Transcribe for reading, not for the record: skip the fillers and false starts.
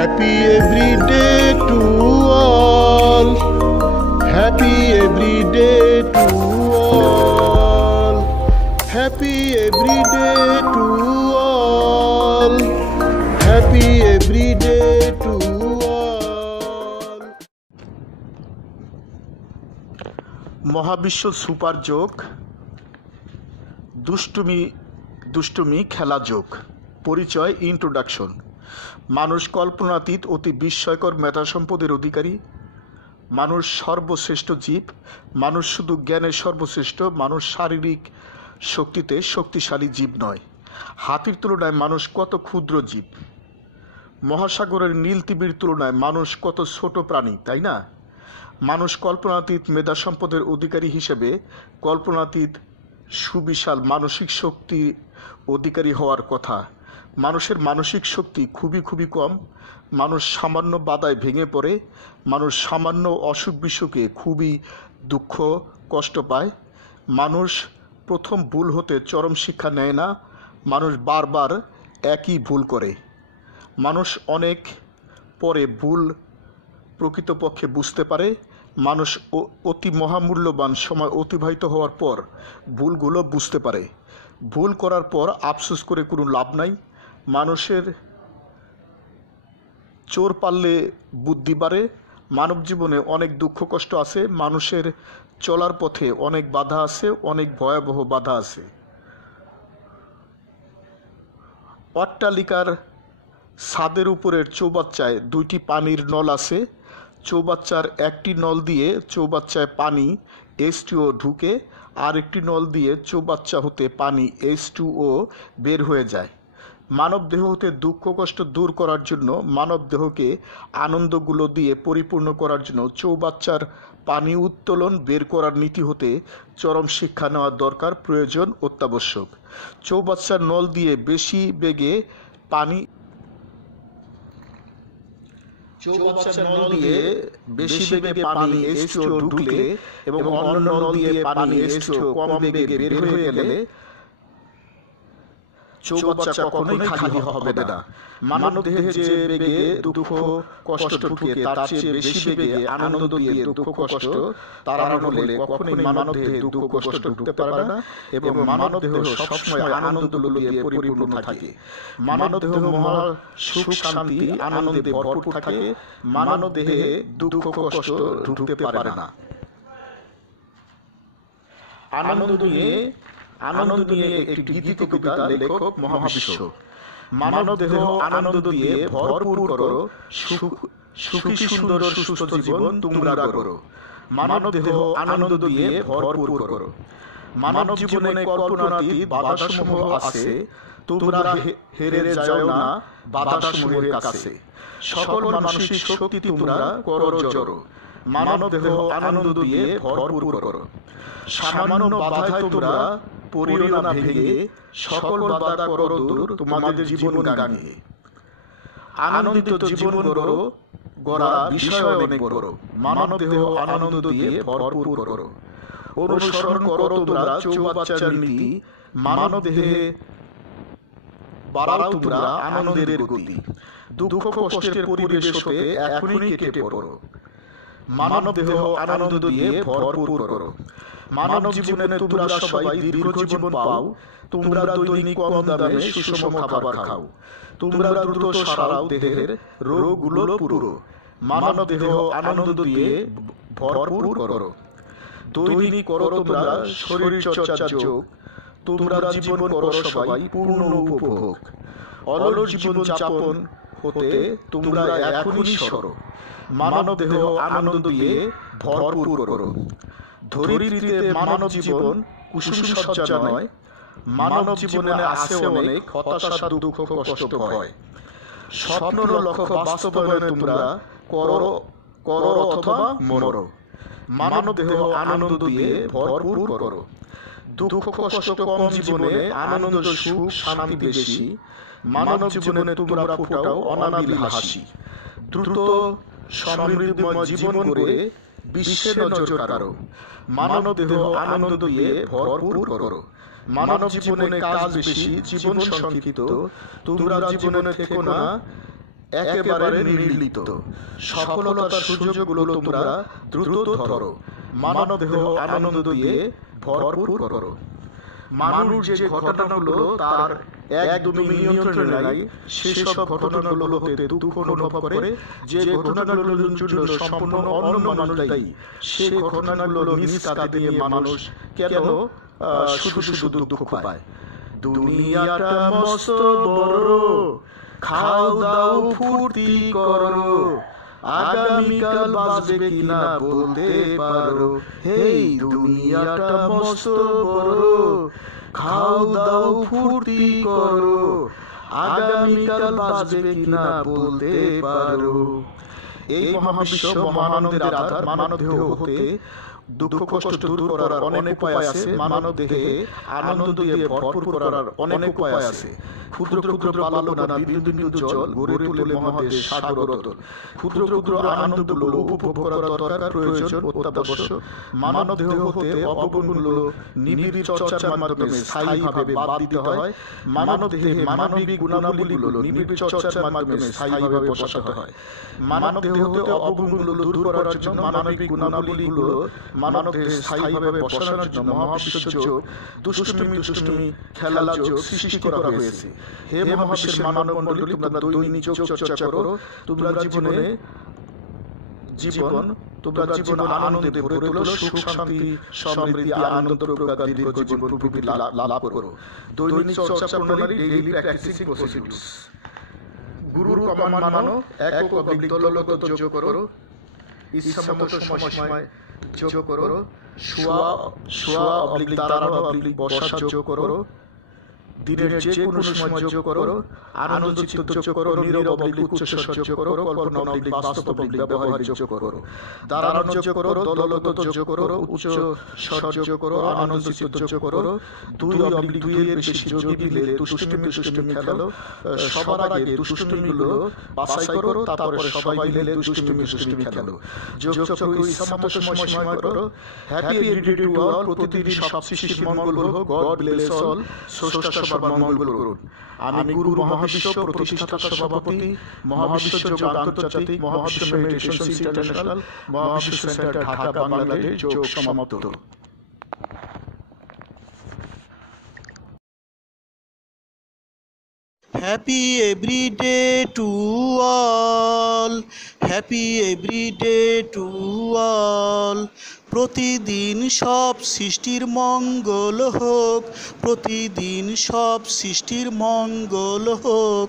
Happy every day to all. Happy every day to all. Happy every day to all. Happy every day to all. মহাবিশ্ব super যোগ দুষ্টুমি খেলা যোগ পরিচয় introduction. মানুষ কল্পনাতীত অতি বিস্ময়কর মেধা সম্পদের অধিকারী। মানুষ সর্বশ্রেষ্ঠ জীব। মানুষ শুধু জ্ঞানের সর্বশ্রেষ্ঠ। মানুষ শারীরিক শক্তিতে শক্তিশালী জীব নয়। হাতির তুলনায় মানুষ কত ক্ষুদ্র জীব। মহাসাগরের নীল তিমির তুলনায় মানুষ কত ছোট প্রাণী, তাই না? মানুষ কল্পনাতীত মেধা সম্পদের অধিকারী হিসেবে কল্পনাতীত সুবিশাল মানসিক শক্তি অধিকারী হওয়ার কথা। মানুষের মানসিক শক্তি খুবই কম। মানুষ সামান্য বাধায় ভেঙে পড়ে। মানুষ সামান্য অসুখ বিসুখে খুবই দুঃখ কষ্ট পায়। মানুষ প্রথম ভুল হতে চরম শিক্ষা নেয় না। মানুষ বারবার একই ভুল করে। মানুষ অনেক পরে ভুল প্রকৃতপক্ষে বুঝতে পারে। মানুষ অতি মহামূল্যবান সময় অতিবাহিত হওয়ার পর ভুলগুলো বুঝতে পারে। ভুল করার পর আফসোস করে কোনো লাভ নাই। মানুষের চোর পারলে বুদ্ধি বাড়ে। মানব জীবনে অনেক দুঃখ কষ্ট আছে। মানুষের চলার পথে অনেক বাধা আছে, অনেক ভয়াবহ বাধা আছে। অট্টালিকার ছাদের উপরের চৌবাচ্চায় দুইটি পানির নল আছে। চৌবাচ্চার একটি নল দিয়ে চৌবাচ্চায় পানি H2O ঢুকে, আর একটি নল দিয়ে চৌবাচ্চা হতে পানি H2O বের হয়ে যায়। মানব দেহ হতে দুঃখ কষ্ট দূর করার জন্য, মানব দেহকে আনন্দগুলো দিয়ে পরিপূর্ণ করার জন্য চৌবাচ্চার পানি উত্তোলন বের করার নীতি হতে চরম শিক্ষা নেওয়া দরকার, প্রয়োজন, অত্যাবশ্যক। চৌবাচ্চার নল দিয়ে বেশি বেগে পানি H2O ঢুকলে এবং অন্য নল দিয়ে পানি H2O কম বেগে বের হয়ে গেলে চৌবাচ্চা কখনোই খালি হবে না। মানব দেহে যে বেগে দুঃখ কষ্ট ঢুকে তার চেয়ে বেশি বেগে আনন্দ দিয়ে দুঃখ কষ্ট তাড়ানো হলে কখনোই মানব দেহে দুঃখ কষ্ট ঢুকতে পারে না এবং মানব দেহ সবসময় আনন্দগুলো দিয়ে পরিপূর্ণ থাকে। মানব দেহ মহা সুখ শান্তি আনন্দে ভরপুর থাকে। মানব দেহে দুঃখ কষ্ট ঢুকতে পারে না। আনন্দ নিয়ে একটি গীতি কবিতা লেখক মহাবিশ্ব। মানব দেহ আনন্দ দিয়ে ভরপুর করো, সুখী সুন্দর সুস্থ জীবন তোমরা করো। মানব দেহ আনন্দ দিয়ে ভরপুর করো। মানব জীবনে কল্পনাতীত বাধাসমূহ আছে, তোমরা হেরে যাও না বাধাসমূহের কাছে। সকল মানসিক শক্তি তোমরা করো জড়ো। মানব দেহ আনন্দ দিয়ে ভরপুর করো। সামান্য বাধায় তোমরা পড়িও না ভেঙে, সকল বাধা করো দূর তোমাদের জীবন গানিয়ে। আনন্দিত জীবন গড়া বিষয় অনেক বড়। মানব দেহ আনন্দ দিয়ে ভরপুর করো। অনুসরণ করো তোমরা চৌবাচ্চার নীতি। মানব দেহে বাড়াও তোমরা আনন্দের গতি। দুঃখ কষ্টের পরিবেশ হতে এখনই কেটে পড়ো। মানব দেহ আনন্দ দিয়ে ভরপুর করো। মানব জীবনে তোমরা সবাই দীর্ঘ জীবন পাও। তোমরা দৈনিক কম দামে সুষম খাবার খাও। তোমরা দ্রুত সারাও দেহের রোগগুলো পুরো। মানব দেহ আনন্দ দিয়ে ভরপুর করো। দৈনিক করো তোমরা শরীর চর্চা যোগ। তোমরা জীবন করো সবাই পূর্ণ উপভোগ। অলস জীবন যাপন হতে তোমরা এখনই সরো। মানব দেহ আনন্দ দিয়ে ভরপুর করো। ধরিত্রীতে মানব জীবন কুসুম সজ্জা নয়। মানব জীবনে আছে অনেক হতাশা, দুঃখ, কষ্ট, ভয়। স্বপ্ন লক্ষ্য বাস্তবায়নে তোমরা করো অথবা মরো। মানব দেহ আনন্দ দিয়ে ভরপুর করো। দুঃখ কষ্ট কম জীবনে আনন্দ সুখ শান্তি বেশি। মানব জীবনে তোমরা ফোটাও অনাবিল হাসি। দ্রুত সমৃদ্ধময় জীবন করে বিশ্বে নজর কারো। মানব দেহ আনন্দ দিয়ে ভরপুর করো। মানব জীবনে কাজ বেশি, জীবন সংক্ষিপ্ত। তোমরা জীবনে থেকো না একেবারে নির্লিপ্ত। সফলতার সুযোগগুলো তোমরা দ্রুত ধরো। মানব দেহ আনন্দ দিয়ে ভরপুর করো। মানুষ যে ঘটনাগুলো তার একদমই নিয়ন্ত্রণে নাই, সেসব ঘটনাগুলো হতে দুঃখ অনুভব করে। যে ঘটনাগুলোর জন্য সম্পূর্ণ অন্য মানুষ দায়ী, সে ঘটনাগুলো নিষ্কাতে দিয়ে মানুষ কেন শুধু শুধু দুঃখ পায়। দুনিয়াটা মস্ত বড়, খাও দাও ফুর্তি করো, আগামীকাল বাঁচবে কিনা বলতে পারো। হেই দুনিয়াটা মস্ত বড়, খাও দাও ফুর্তি করো, আগামীকাল বাঁচবে কিনা বলতে পারো। এই মহাবিশ্ব মহানন্দের আধার। মানব দেহ হতে দুঃখ কষ্ট দূর করার অনেক উপায় আছে। মানব দেহে আনন্দ দিয়ে ভরপুর করার অনেক উপায় আছে। ক্ষুদ্র ক্ষুদ্র পালনা বিন্দু বিন্দু জল গড়ে তোলে মহাদেশ সাগর অতল। ক্ষুদ্র ক্ষুদ্র আনন্দগুলো উপভোগ করার দরকার, প্রয়োজন, অত্যাবশ্যক। মানব দেহ হতে অবগুণগুলো নিবিড় চর্চার মাধ্যমে স্থায়ীভাবে বাদ দিতে হয়। মানব দেহে মানবিক গুণাবলীগুলো নিবিড় চর্চার মাধ্যমে স্থায়ীভাবে বসাতে হয়। মানব দেহ হতে অবগুণগুলো দূর করার জন্য মানবিক গুণাবলীগুলো মানব দেহে স্থায়ীভাবে বসানোর জন্য মহাবিশ্ব যোগ, দুষ্টুমি খেলা যোগ সৃষ্টি করা হয়েছে। হে মহাবিশ্বের মানব মণ্ডলী, তোমরা দৈনিক যোগ চর্চা করো। তোমরা জীবন আনন্দে ভরে তোলো। সুখ শান্তি সমৃদ্ধি আনন্দ প্রজ্ঞা দীর্ঘ জীবন প্রভৃতি লাভ করো। দৈনিক চর্চা প্রণালী, ডেইলি প্র্যাকটিসিং প্রসিডিউরস। গুরুর কমান্ড মানো, একক অবলিক দলগত যোগ করো, ইচ্ছামতো সময় যোগ করো, শোয়া অবলিক দাঁড়ানো অবলিক বসা যোগ করো, দিনের যে কোনো সময় যোগ করো, আনন্দ চিত্ত যোগ করো, নীরব অবলিক উচ্চস্বর যোগ করো, কল্পনা অবলিক বাস্তব অবলিক ব্যবহার যোগ করো, দাঁড়ানো যোগ করো, দলগত যোগ করো, উচ্চ স্বর যোগ করো, আনন্দ চিত্ত যোগ করো, দুই অবলিক দুইয়ের বেশি যোগী মিলে দুষ্টুমি খেলো। সবার আগে দুষ্টুমিগুলো বাছাই করো, তারপরে সবাই মিলে দুষ্টুমি খেলো। যোগ চক্র ইচ্ছামতো সময় করো। Happy everyday to all. প্রতিদিন সব সৃষ্টির মঙ্গল হোক। God bless all. স্রষ্টা সবার মঙ্গল করুন। আমি গুরু মহাবিশ্ব প্রতিষ্ঠাতা সভাপতি, মহাবিশ্ব যোগ আন্তর্জাতিক, মহাবিশ্ব মেডিটেশন ইন্টারন্যাশনাল, মহাবিশ্ব সেন্টার ঢাকা, বাংলাদেশ। যোগ সমাপ্ত। Happy everyday to all, happy everyday to all. প্রতিদিন সব সৃষ্টির মঙ্গল হোক, প্রতিদিন সব সৃষ্টির মঙ্গল হোক।